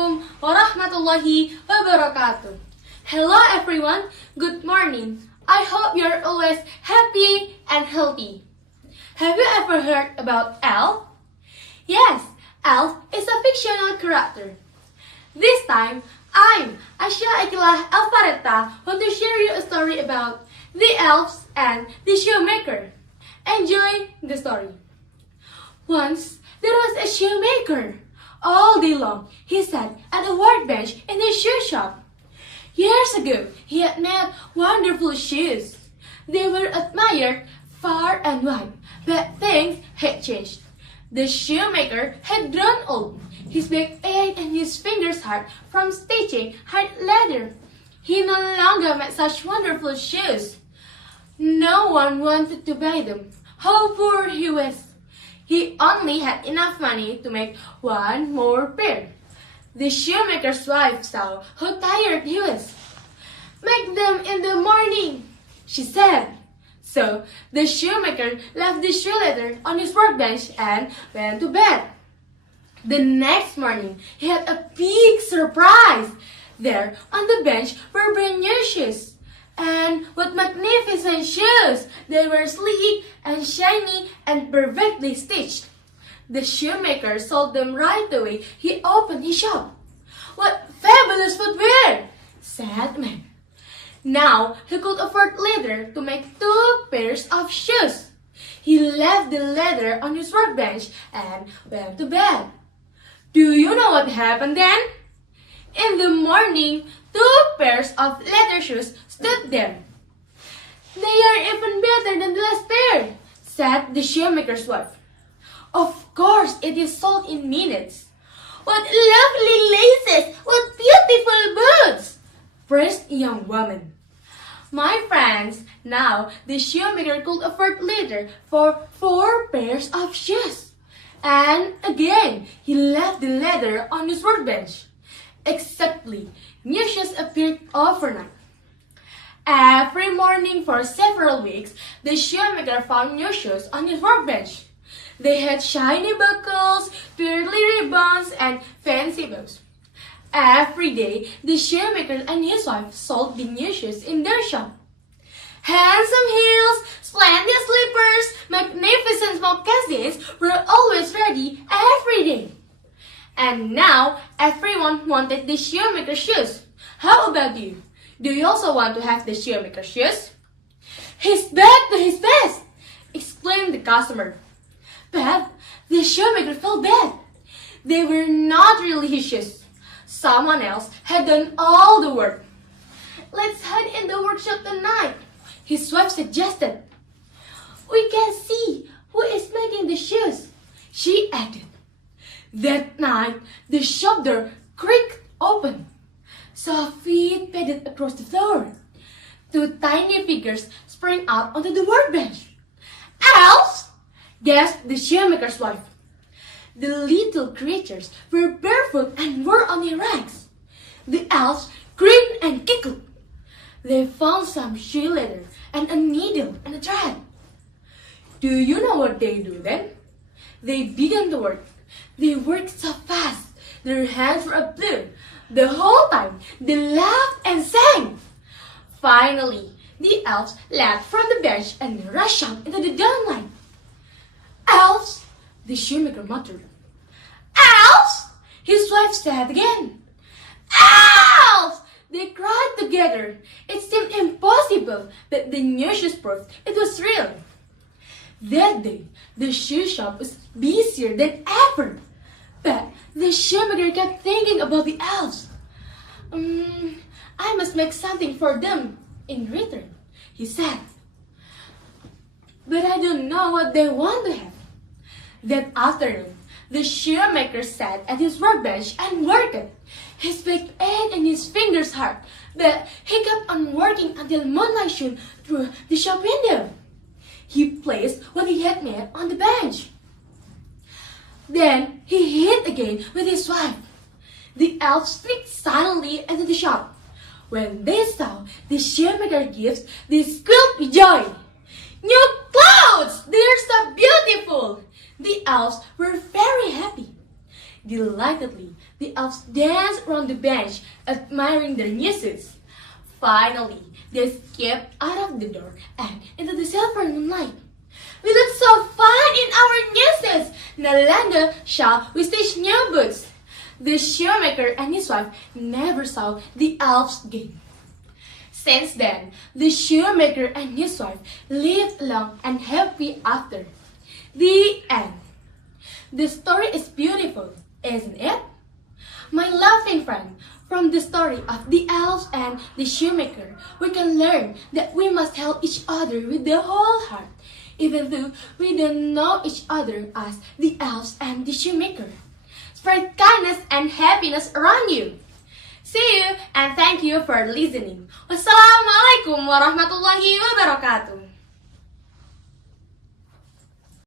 Assalamualaikum warahmatullahi wabarakatuh. Hello everyone, good morning. I hope you're always happy and healthy. Have you ever heard about Elf? Yes, Elf is a fictional character. This time, I'm Aisyah Aqilah want to share you a story about the elves and the shoemaker. Enjoy the story. Once, there was a shoemaker. All day long, he sat at a workbench in a shoe shop. Years ago, he had made wonderful shoes. They were admired far and wide, but things had changed. The shoemaker had grown old. His back ached and his fingers hurt from stitching hard leather. He no longer made such wonderful shoes. No one wanted to buy them. How poor he was! He only had enough money to make one more pair. The shoemaker's wife saw how tired he was. "Make them in the morning," she said. So the shoemaker left the shoe leather on his workbench and went to bed. The next morning, he had a big surprise. There on the bench were brand new shoes. And what magnificent shoes! They were sleek and shiny and perfectly stitched. The shoemaker sold them right away. He opened his shop. "What fabulous footwear!" said the man. Now he could afford leather to make 2 pairs of shoes. He left the leather on his workbench and went to bed. Do you know what happened then? In the morning, 2 pairs of leather shoes stood there. "They are even better than the last pair," said the shoemaker's wife. "Of course, it is sold in minutes." "What lovely laces! What beautiful boots!" praised a young woman. My friends, now the shoemaker could afford leather for 4 pairs of shoes. And again, he left the leather on his workbench. Exactly, new shoes appeared overnight. Every morning for several weeks, the shoemaker found new shoes on his workbench. They had shiny buckles, pearly ribbons, and fancy bows. Every day, the shoemaker and his wife sold the new shoes in their shop. Handsome heels, splendid slippers, magnificent moccasins were always ready every day. And now, everyone wanted the shoemaker shoes. How about you? Do you also want to have the shoemaker shoes? "He's back to his best!" exclaimed the customer. But the shoemaker felt bad. They were not really his shoes. Someone else had done all the work. "Let's hide in the workshop tonight," his wife suggested. "We can see who is making the shoes," she added. That night, the shop door creaked open. Soft feet padded across the floor. 2 tiny figures sprang out onto the workbench. "Elves!" gasped the shoemaker's wife. The little creatures were barefoot and wore only rags. The elves screamed and giggled. They found some shoe leather and a needle and a thread. Do you know what they do then? They began to work. They worked so fast, their hands were blue. The whole time, they laughed and sang. Finally, the elves leapt from the bench and rushed out into the dawnlight. "Elves!" the shoemaker muttered. "Elves!" his wife said again. "Elves!" they cried together. It seemed impossible, but the new shoes proved it was real. That day, the shoe shop was busier than ever. But the shoemaker kept thinking about the elves. I must make something for them in return," he said. "But I don't know what they want to have." That afternoon, the shoemaker sat at his workbench and worked. His back ached and his fingers hurt, but he kept on working until moonlight shone through the shop window. He placed what he had made on the bench. Then he hid again with his wife. The elves sneaked silently into the shop. When they saw the shoemaker gifts, they squealed with joy. "New clothes! They're so beautiful!" The elves were very happy. Delightedly, the elves danced around the bench, admiring their new suits. Finally, they escaped out of the door and into the silver moonlight. We look so fine in our new suits! Nalanda shall we stitch new boots? The shoemaker and his wife never saw the elves again. Since then, the shoemaker and his wife lived long and happy after. The end. The story is beautiful, isn't it? My laughing friend, from the story of the elves and the shoemaker, we can learn that we must help each other with the whole heart, even though we don't know each other as the elves and the shoemaker. Spread kindness and happiness around you. See you and thank you for listening. Wassalamualaikum warahmatullahi wabarakatuh.